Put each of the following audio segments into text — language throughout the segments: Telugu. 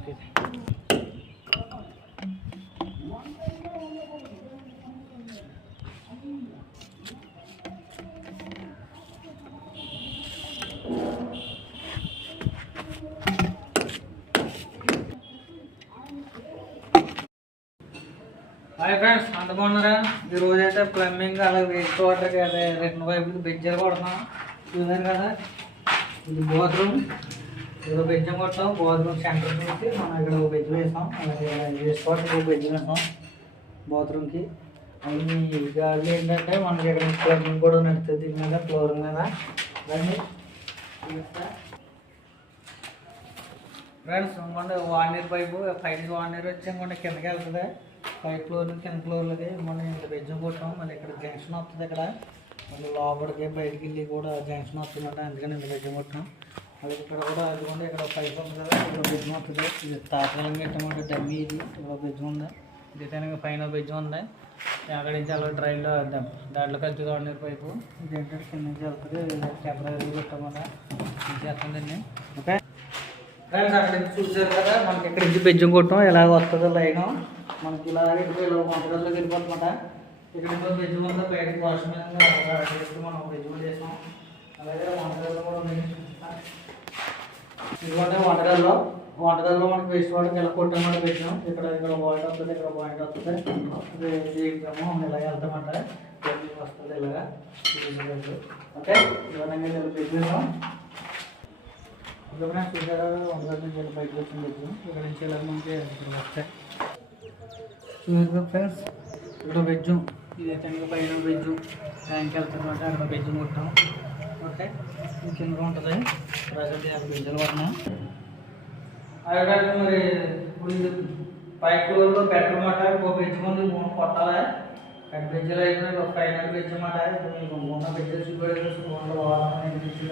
హాయ్ ఫ్రెండ్స్, అంత బాగున్నారా? ఈరోజు అయితే ప్లంబింగ్ అలాగే వేస్ట్ వాటర్ అదే రెండు వైపులు బెజ్జలు కొడుతున్నాం. చూసాను కదా, ఇది బాత్రూమ్. ఇక్కడ బెజ్జం కొట్టాం. బాత్రూమ్ సెంటర్ నుంచి మనం ఇక్కడ ఒక బెజ్జం వేసాం. అలాగే వేస్ట్ వాటర్ ఒక బెజ్జం వేసాం బాత్రూమ్కి. అవి గాలి ఏంటంటే మనకి ఇక్కడ ప్లంబింగ్ కూడా నడుస్తుంది దీని మీద, ఫ్లోర్ మీద. దాన్ని ఫ్రెండ్స్ ఇంకొండ వాటర్ పైపు పైన వాటర్ వచ్చి ఇంకొండ కిందకి వెళ్తుంది. పై ఫ్లోర్ నుంచి కింద ఫ్లోర్లకి మనం ఇక్కడ బెజ్జం కొట్టాం. మళ్ళీ ఇక్కడ జంక్షన్ వస్తుంది. ఇక్కడ మళ్ళీ లోపలికి బయటికి వెళ్ళి కూడా జంక్షన్ వస్తుందంట, అందుకని ఇక్కడ బెజ్జం కొట్టాం. అలాగే ఇక్కడ కూడా అదిగోండి, ఇక్కడ పైప్ ఉంది కదా, ఇక్కడ బెజ్జం వస్తుంది. ఇది తాతలం పెట్టమంటే డమ్మీ. ఇది ఇక్కడ బెజ్జం ఉంది. ఇది పైన బెజ్జం ఉంది. అక్కడి నుంచి అలా డ్రైవ్లో దాంట్లో కలిసి వాడిన పైపు ఇది ఏంటంటే కింద నుంచి వెళ్తుంది. టెంపరీ పెట్టామన్నమాట చేస్తుందండి. ఓకే ఫ్రెండ్స్, అక్కడ నుంచి చూసారు కదా, మనకి ఇక్కడ నుంచి బెజ్జం కొట్టాం. ఎలాగ వస్తుందో లైన్ మనకి ఇలా ఇలా వంటగదిలోకి వెళ్ళిపోతుందన్నమాట. ఇక్కడ ఇంకో బెజ్జం ఉందా, బయటకి వాష్ మీద మనం బెజ్జం చేసాం. అలాగే వంటగదిలో కూడా ఇదిగోండి వంటగదిలో మనకి వేస్ట్ వాటర్ ఇలా కొట్టమాట పెట్టినాం. ఇక్కడ వాటర్ వస్తుంది, ఇక్కడ పాయింట్ వస్తుంది. ఇదేమో ఇలా వెళ్తామంట, వస్తుంది ఇలాగా. ఓకే, ఇవన్నీ పెట్టినాం. ఇక్కడ చూసారా, వంటగది నుంచి ఇలా బయటకు వచ్చిన బెజ్జం. ఇక్కడ నుంచి ఇలా మనకి ఇక్కడ వస్తాయి. ఫ్రెండ్స్, ఇక్కడ బెజ్జం, ఇది తెనక పైన బెజ్జం ట్యాంక్ వెళ్తుందంటే అక్కడ బెజ్జం కొట్టాం. ఓకే, కింద ఉంటుంది ప్రజెంట్ బెజ్జలు పడినాం. అలాగే మరి ఇప్పుడు ఇది పై ఫ్లోర్లో బెటర్ మాట. ఒక బెజ్జ ముందు మూడు కొట్టాలి. అక్కడ బెజ్జలు అయిపోయినాయి. ఒక ఫైనల్ బెజ్జ మాట. ఇప్పుడు మీకు మూడు బెజ్జలు చూపెట్టేసి మూడు వారాలు పెట్టేసి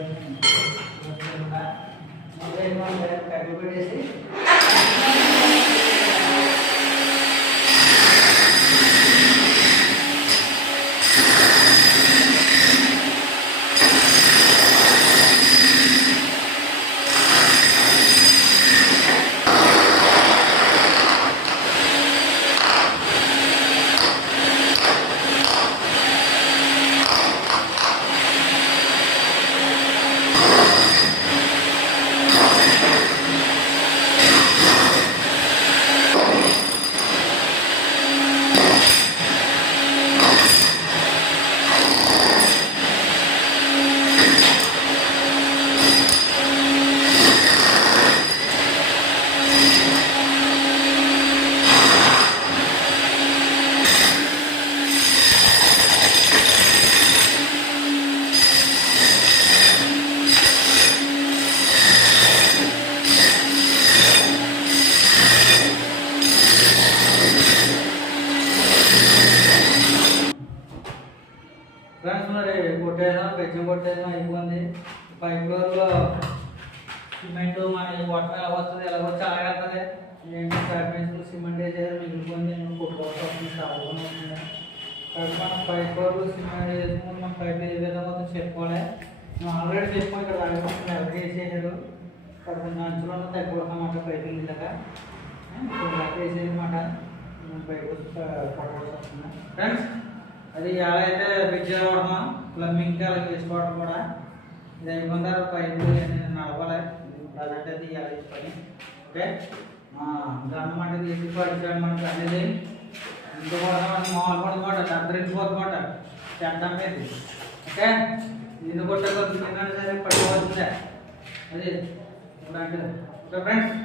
ఫ్రెండ్స్, మరి కొట్టేసాం, బెజ్జం కొట్టేసాం, అయిపోయింది. పై ఫ్లోర్లో సిమెంట్ మన వాటర్ ఎలా వస్తుంది, ఎలా వచ్చి అలాగే వెళ్తుంది. ఏంటి ఫ్యాక్టరీస్లో సిమెంట్ వేసేది మిగిలిపోయింది. కొట్టుకోవాల్సి వస్తుంది, చాలా అవుతుంది. కాబట్టి మనం పై ఫ్లోర్లో సిమెంట్ వేసుకుని మనం పైపు ఏ విధంగా మొత్తం చెప్పుకోవాలి. మేము ఆల్రెడీ చెప్పుకొని ఇక్కడ రాకపోతే ఎవరు వేసేసారు. ఇక్కడ కొంచెం అంచులో తగ్గిపోతామాట పైపు ఇలాగా వేసేదన్నమాట. పైపు పట్టుకోవాల్సి వస్తుంది. ఫ్రెండ్స్, అది ఎలా అయితే బెజ్జలు వాడుతున్నాం ప్లంబింగ్కి, అలాగే వేస్ట్ వాటర్ కూడా. ఇది అయిపోయిన తర్వాత పైపు నడవాలి. ప్రజెంట్ అయితే ఇలా పని. ఓకే, గన్నమాట తీసి పడిచాడు మనకి అనేది. ఇంత కూడా మామూలు పడమాట, దద్దరించిపోతుందన్నమాట చెడ్డ అనేది. ఓకే, ఇది కొట్టే కొద్ది సరే పడిపోతుందే అది ఇలాంటిది. Okay friends.